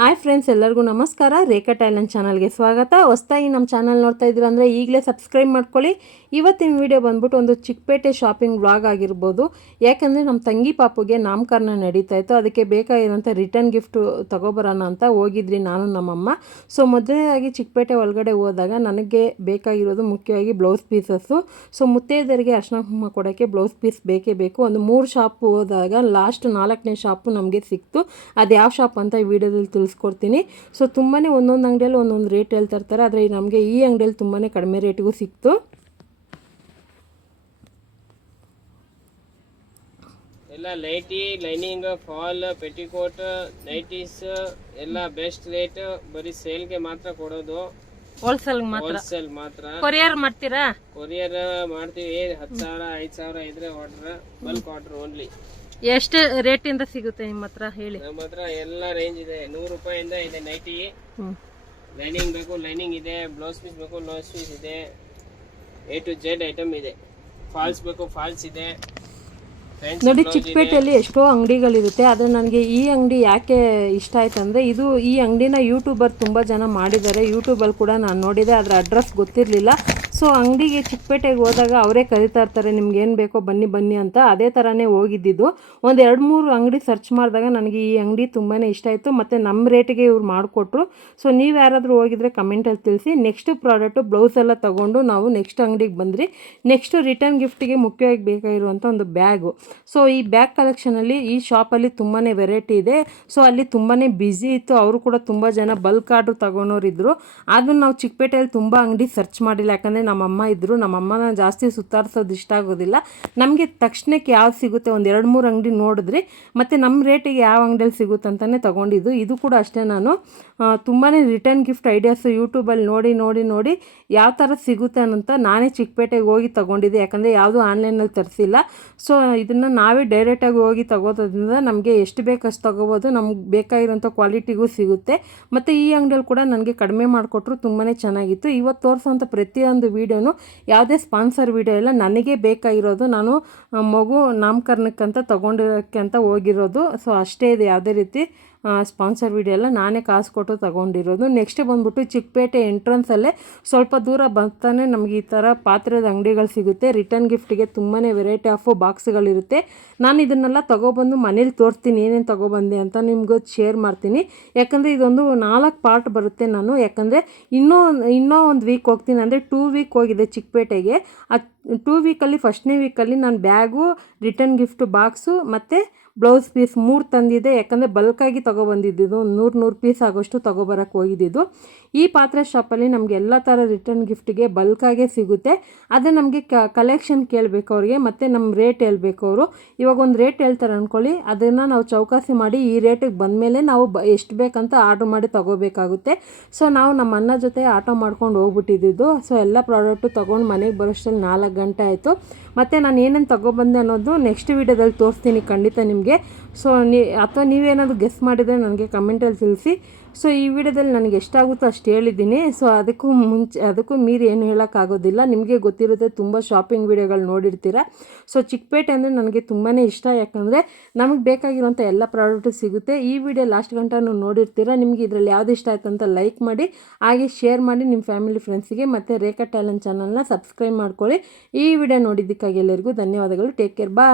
Hi friends ಎಲ್ಲರಿಗೂ ನಮಸ್ಕಾರ. ರೇಖಾ ಟೈಲೆಂಟ್ ಚಾನಲ್ಗೆ ಸ್ವಾಗತ. ಹೊಸ್ತಾಗಿ ನಮ್ಮ ಚಾನಲ್ ನೋಡ್ತಾ ಇದ್ದೀರಾ ಅಂದರೆ ಈಗಲೇ ಸಬ್ಸ್ಕ್ರೈಬ್ ಮಾಡ್ಕೊಳ್ಳಿ. ಇವತ್ತಿನ ವಿಡಿಯೋ ಬಂದ್ಬಿಟ್ಟು ಒಂದು ಚಿಕ್ಕಪೇಟೆ ಶಾಪಿಂಗ್ ವ್ಲಾಗ್ ಆಗಿರ್ಬೋದು. ಯಾಕಂದರೆ ನಮ್ಮ ತಂಗಿ ಪಾಪುಗೆ ನಾಮಕರಣ ನಡೀತಾ ಇತ್ತು. ಅದಕ್ಕೆ ಬೇಕಾಗಿರೋಂಥ ರಿಟರ್ನ್ ಗಿಫ್ಟು ತೊಗೊಬರೋಣ ಅಂತ ಹೋಗಿದ್ರಿ ನಾನು, ನಮ್ಮಮ್ಮ. ಸೊ ಮೊದಲನೇದಾಗಿ ಚಿಕ್ಕಪೇಟೆ ಒಳಗಡೆ ಹೋದಾಗ ನನಗೆ ಬೇಕಾಗಿರೋದು ಮುಖ್ಯವಾಗಿ ಬ್ಲೌಸ್ ಪೀಸಸ್ಸು ಸೊ ಮುತ್ತೈದರಿಗೆ ಅರ್ಶಿನ ಕುಂಕುಮ ಕೊಡೋಕ್ಕೆ ಬ್ಲೌಸ್ ಪೀಸ್ ಬೇಕೇ ಬೇಕು. ಒಂದು ಮೂರು ಶಾಪ್ ಹೋದಾಗ ಲಾಸ್ಟ್ ನಾಲ್ಕನೇ ಶಾಪು ನಮಗೆ ಸಿಕ್ತು. ಅದು ಯಾವ ಶಾಪ್ ಅಂತ ಈ ವಿಡಿಯೋದಲ್ಲಿ ತಿಳಿಸ್ಕೊಡ್ತೀನಿ ಸೊ ತುಂಬಾ ಒಂದೊಂದು ಅಂಗಡಿಯಲ್ಲಿ ಒಂದೊಂದು ರೇಟ್ ಹೇಳ್ತಾ ಇರ್ತಾರೆ. ಆದರೆ ನಮಗೆ ಈ ಅಂಗಡಿಯಲ್ಲಿ ತುಂಬಾ ಕಡಿಮೆ ರೇಟಿಗೂ ಸಿಕ್ತು. ಎಲ್ಲ ಲೈಟಿ ಲೈನಿಂಗ್ ಫಾಲ್ ಪೆಟಿಕೋಟ್ ನೈಟೀಸ್ ಎಲ್ಲ ಬೆಸ್ಟ್ ರೇಟ್ ಬರೀ ಸೇಲ್ಗೆ ಮಾತ್ರ ಕೊಡೋದು. ಹೋಲ್ಸೇಲ್ ಮಾತ್ರ? ಹೋಲ್ಸೇಲ್ ಮಾತ್ರ. ಕೊರಿಯರ್ ಮಾಡ್ತೀರಾ? ಕೊರಿಯರ್ ಮಾಡ್ತೀವಿ. ಹತ್ತು ಸಾವಿರ ಐದು ಸಾವಿರ ಇದ್ರೆ ಆರ್ಡರ್ ಬಲ್ಕ್ ಆರ್ಡರ್ ಓನ್ಲಿ ಎಷ್ಟು ರೇಟಿಂದ ಸಿಗುತ್ತೆ ನಿಮ್ಮ ಹತ್ರ ಹೇಳಿ? ನಮ್ಮ ಹತ್ರ ಎಲ್ಲ ರೇಂಜ್ ಇದೆ. ನೂರು ರೂಪಾಯಿಂದ ಇದೆ ನೈಟಿ ಲೈನಿಂಗ್ ಬೇಕು ಲೈನಿಂಗ್ ಇದೆ. ಬ್ಲೌಸ್ ಪೀಸ್ ಬೇಕು ಬ್ಲೌಸ್ ಪೀಸ್ ಇದೆ. ಎ ಟು ಜೆಡ್ ಐಟಮ್ ಇದೆ. ಫಾಲ್ಸ್ ಬೇಕು ಫಾಲ್ಸ್ ಇದೆ. ನೋಡಿ ಚಿಕ್ಕಪೇಟೆಯಲ್ಲಿ ಎಷ್ಟೋ ಅಂಗಡಿಗಳಿರುತ್ತೆ. ಆದರೆ ನನಗೆ ಈ ಅಂಗಡಿ ಯಾಕೆ ಇಷ್ಟ ಆಯ್ತು ಅಂದರೆ ಇದು ಈ ಅಂಗಡಿನ ಯೂಟ್ಯೂಬರ್ ತುಂಬ ಜನ ಮಾಡಿದ್ದಾರೆ. ಯೂಟ್ಯೂಬಲ್ಲಿ ಕೂಡ ನಾನು ನೋಡಿದೆ ಅದರ ಅಡ್ರೆಸ್ ಗೊತ್ತಿರಲಿಲ್ಲ. ಸೊ ಅಂಗಡಿಗೆ ಚಿಕ್ಕಪೇಟೆಗೆ ಹೋದಾಗ ಅವರೇ ಕರಿತಾ ಇರ್ತಾರೆ, ನಿಮ್ಗೆ ಏನು ಬೇಕೋ ಬನ್ನಿ ಬನ್ನಿ ಅಂತ. ಅದೇ ಥರನೇ ಹೋಗಿದ್ದಿದ್ದು. ಒಂದು ಎರಡು ಮೂರು ಅಂಗಡಿ ಸರ್ಚ್ ಮಾಡಿದಾಗ ನನಗೆ ಈ ಅಂಗಡಿ ತುಂಬಾ ಇಷ್ಟ ಆಯಿತು. ಮತ್ತು ನಮ್ಮ ರೇಟಿಗೆ ಇವ್ರು ಮಾಡಿಕೊಟ್ರು. ಸೊ ನೀವು ಯಾರಾದರೂ ಹೋಗಿದ್ರೆ ಕಮೆಂಟಲ್ಲಿ ತಿಳಿಸಿ. ನೆಕ್ಸ್ಟ್ ಪ್ರಾಡಕ್ಟು ಬ್ಲೌಸ್ ಎಲ್ಲ ತೊಗೊಂಡು ನಾವು ನೆಕ್ಸ್ಟ್ ಅಂಗಡಿಗೆ ಬಂದ್ರಿ ನೆಕ್ಸ್ಟು ರಿಟರ್ನ್ ಗಿಫ್ಟಿಗೆ ಮುಖ್ಯವಾಗಿ ಬೇಕಾಗಿರುವಂಥ ಒಂದು ಬ್ಯಾಗು ಸೊ ಈ ಬ್ಯಾಗ್ ಕಲೆಕ್ಷನಲ್ಲಿ ಈ ಶಾಪಲ್ಲಿ ತುಂಬಾ ವೆರೈಟಿ ಇದೆ. ಸೊ ಅಲ್ಲಿ ತುಂಬಾ ಬ್ಯುಸಿ ಇತ್ತು. ಅವರು ಕೂಡ ತುಂಬ ಜನ ಬಲ್ಕ್ ಆರ್ಡ್ರ್ ತಗೊಳೋರಿದ್ರು ಆದ್ರೂ ನಾವು ಚಿಕ್ಕಪೇಟೆಯಲ್ಲಿ ತುಂಬ ಅಂಗಡಿ ಸರ್ಚ್ ಮಾಡಿಲ್ಲ. ಯಾಕಂದರೆ ನಮ್ಮಮ್ಮ ಇದ್ದರು ನಮ್ಮಮ್ಮನ ಜಾಸ್ತಿ ಸುತ್ತಾಡ್ಸೋದು ಇಷ್ಟ ಆಗೋದಿಲ್ಲ. ನಮಗೆ ತಕ್ಷಣಕ್ಕೆ ಯಾವ್ದು ಸಿಗುತ್ತೆ ಒಂದು ಎರಡು ಮೂರು ಅಂಗಡಿ ನೋಡಿದ್ರಿ, ಮತ್ತು ನಮ್ಮ ರೇಟಿಗೆ ಯಾವ ಅಂಗಡಿಯಲ್ಲಿ ಸಿಗುತ್ತೆ ಅಂತಲೇ ತೊಗೊಂಡಿದ್ದು. ಇದು ಕೂಡ ಅಷ್ಟೇ ನಾನು ತುಂಬಾ ರಿಟರ್ನ್ ಗಿಫ್ಟ್ ಐಡಿಯಾಸು ಯೂಟ್ಯೂಬಲ್ಲಿ ನೋಡಿ ನೋಡಿ ನೋಡಿ ಯಾವ ಥರ ಸಿಗುತ್ತೆ ಅಂತ ನಾನೇ ಚಿಕ್ಕಪೇಟೆಗೆ ಹೋಗಿ ತೊಗೊಂಡಿದ್ದೆ. ಯಾಕಂದರೆ ಯಾವುದೂ ಆನ್ಲೈನಲ್ಲಿ ತರಿಸಿಲ್ಲ. ಸೊ, ಇದನ್ನು ನಾವೇ ಡೈರೆಕ್ಟಾಗಿ ಹೋಗಿ ತಗೋದ್ರಿಂದ ನಮಗೆ ಎಷ್ಟು ಬೇಕು ಅಷ್ಟು ತೊಗೋಬೋದು. ನಮ್ಗೆ ಬೇಕಾಗಿರೋಂಥ ಕ್ವಾಲಿಟಿಗೂ ಸಿಗುತ್ತೆ. ಮತ್ತು ಈ ಅಂಗಡಿಯಲ್ಲಿ ಕೂಡ ನನಗೆ ಕಡಿಮೆ ಮಾಡಿಕೊಟ್ರು ತುಂಬಾ ಚೆನ್ನಾಗಿತ್ತು. ಇವತ್ತು ತೋರಿಸೋಂಥ ಪ್ರತಿಯೊಂದು ವೀಡಿಯೋನು, ಯಾವುದೇ ಸ್ಪಾನ್ಸರ್ ವೀಡಿಯೋ ಇಲ್ಲ, ನನಗೆ ಬೇಕಾಗಿರೋದು ನಾನು ಮಗು ನಾಮಕರಣಕ್ಕಂತ ತೊಗೊಂಡಿರೋಕ್ಕೆ ಅಂತ ಹೋಗಿರೋದು. ಸೊ ಅಷ್ಟೇ ಇದೆ, ಯಾವುದೇ ರೀತಿ ಸ್ಪಾನ್ಸರ್ ವೀಡಿಯೋ ನಾನೇ ಕಾಸು ಕೊಟ್ಟು ತೊಗೊಂಡಿರೋದು. ನೆಕ್ಸ್ಟ್ ಬಂದುಬಿಟ್ಟು ಚಿಕ್ಕಪೇಟೆ ಎಂಟ್ರೆನ್ಸಲ್ಲೇ ಸ್ವಲ್ಪ ದೂರ ಬರ್ತಾನೆ ನಮಗೆ ಈ ಥರ ಪಾತ್ರದ ಅಂಗಡಿಗಳು ಸಿಗುತ್ತೆ. ರಿಟರ್ನ್ ಗಿಫ್ಟಿಗೆ ತುಂಬಾ ವೆರೈಟಿ ಆಫ್ ಬಾಕ್ಸ್ಗಳಿರುತ್ತೆ ನಾನು ಇದನ್ನೆಲ್ಲ ತೊಗೊಬಂದು ಮನೇಲಿ ತೋರ್ತೀನಿ ಏನೇನು ತೊಗೊಬಂದೆ ಅಂತ ನಿಮ್ಗೆ ಶೇರ್ ಮಾಡ್ತೀನಿ. ಯಾಕಂದರೆ ಇದೊಂದು ನಾಲ್ಕು ಪಾರ್ಟ್ ಬರುತ್ತೆ ನಾನು. ಯಾಕಂದರೆ ಇನ್ನೂ ಇನ್ನೂ ಒಂದು ವೀಕ್ ಹೋಗ್ತೀನಿ. ಅಂದರೆ ಟೂ ವೀಕ್ ಹೋಗಿದೆ ಚಿಕ್ಕಪೇಟೆಗೆ. ಆ ಟೂ ವೀಕಲ್ಲಿ ಫಸ್ಟ್ನೇ ವೀಕಲ್ಲಿ ನಾನು ಬ್ಯಾಗು ರಿಟರ್ನ್ ಗಿಫ್ಟ್ ಬಾಕ್ಸು ಮತ್ತು ಬ್ಲೌಸ್ ಪೀಸ್ ಮೂರು ತಂದಿದ್ದೆ ಯಾಕಂದರೆ ಬಲ್ಕಾಗಿ ತೊಗೊಬಂದಿದ್ದು ನೂರು ನೂರು ಪೀಸ್ ಆಗೋಷ್ಟು ತೊಗೊಬರಕ್ಕೆ ಹೋಗಿದ್ದಿದ್ದು ಈ ಪಾತ್ರೆ ಶಾಪಲ್ಲಿ ನಮಗೆ ಎಲ್ಲ ಥರ ರಿಟರ್ನ್ ಗಿಫ್ಟಿಗೆ ಬಲ್ಕಾಗೆ ಸಿಗುತ್ತೆ. ಅದೇ ನಮಗೆ ಕ ಕಲೆಕ್ಷನ್ ಕೇಳಬೇಕು ಅವ್ರಿಗೆ, ಮತ್ತು ನಮ್ಮ ರೇಟ್ ಹೇಳ್ಬೇಕು ಅವರು. ಇವಾಗ ಒಂದು ರೇಟ್ ಹೇಳ್ತಾರೆ ಅಂದ್ಕೊಳ್ಳಿ ಅದನ್ನು ನಾವು ಚೌಕಾಸಿ ಮಾಡಿ ಈ ರೇಟಿಗೆ ಬಂದಮೇಲೆ ನಾವು ಬ, ಎಷ್ಟು ಬೇಕಂತ ಆರ್ಡ್ರ್ ಮಾಡಿ ತೊಗೋಬೇಕಾಗುತ್ತೆ. ಸೊ ನಾವು ನಮ್ಮ ಅಣ್ಣ ಜೊತೆ ಆಟೋ ಮಾಡ್ಕೊಂಡು ಹೋಗ್ಬಿಟ್ಟಿದ್ದು ಸೊ ಎಲ್ಲ ಪ್ರಾಡಕ್ಟು ತೊಗೊಂಡು ಮನೆಗೆ ಬರೋಷ್ಟರಲ್ಲಿ ನಾಲ್ಕು ಗಂಟೆ ಆಯಿತು. ಮತ್ತು ನಾನು ಏನೇನು ತೊಗೊಬಂದೆ ಅನ್ನೋದು ನೆಕ್ಸ್ಟ್ ವೀಡಿಯೋದಲ್ಲಿ ತೋರಿಸ್ತೀನಿ. ಖಂಡಿತ ನಿಮಗೆ ಸೊ ನೀ, ಅಥವಾ ನೀವೇನಾದರೂ ಗೆಸ್ ಮಾಡಿದರೆ ನನಗೆ ಕಮೆಂಟಲ್ಲಿ ತಿಳಿಸಿ. ಸೊ ಈ ವಿಡಿಯೋದಲ್ಲಿ ನನಗೆ ಎಷ್ಟಾಗುತ್ತೋ ಅಷ್ಟು ಹೇಳಿದ್ದೀನಿ. ಸೊ ಅದಕ್ಕೂ ಮುಂಚೆ, ಅದಕ್ಕೂ ಮೀರಿ ಏನು ಹೇಳೋಕ್ಕಾಗೋದಿಲ್ಲ. ನಿಮಗೆ ಗೊತ್ತಿರುತ್ತೆ ತುಂಬ ಶಾಪಿಂಗ್ ವಿಡಿಯೋಗಳು ನೋಡಿರ್ತೀರ. ಸೊ ಚಿಕ್ಕಪೇಟೆ ಅಂದರೆ ನನಗೆ ತುಂಬಾ ಇಷ್ಟ. ಯಾಕಂದರೆ ನಮಗೆ ಬೇಕಾಗಿರುವಂಥ ಎಲ್ಲ ಪ್ರಾಡಕ್ಟು ಸಿಗುತ್ತೆ. ಈ ವಿಡಿಯೋ ಲಾಸ್ಟ್ ಗಂಟನೂ ನೋಡಿರ್ತೀರ. ನಿಮಗೆ ಇದರಲ್ಲಿ ಯಾವ್ದು ಇಷ್ಟ ಆಯ್ತು ಅಂತ ಲೈಕ್ ಮಾಡಿ, ಹಾಗೆ ಶೇರ್ ಮಾಡಿ ನಿಮ್ಮ ಫ್ಯಾಮಿಲಿ ಫ್ರೆಂಡ್ಸಿಗೆ ಮತ್ತು ರೇಖಾ ಟ್ಯಾಲೆಂಟ್ ಚಾನಲ್ನ ಸಬ್ಸ್ಕ್ರೈಬ್ ಮಾಡ್ಕೊಳ್ಳಿ. ಈ ವಿಡಿಯೋ ನೋಡಿದ್ದಕ್ಕಾಗಿ ಎಲ್ಲರಿಗೂ ಧನ್ಯವಾದಗಳು. ಟೇಕ್ ಕೇರ್ ಬಾ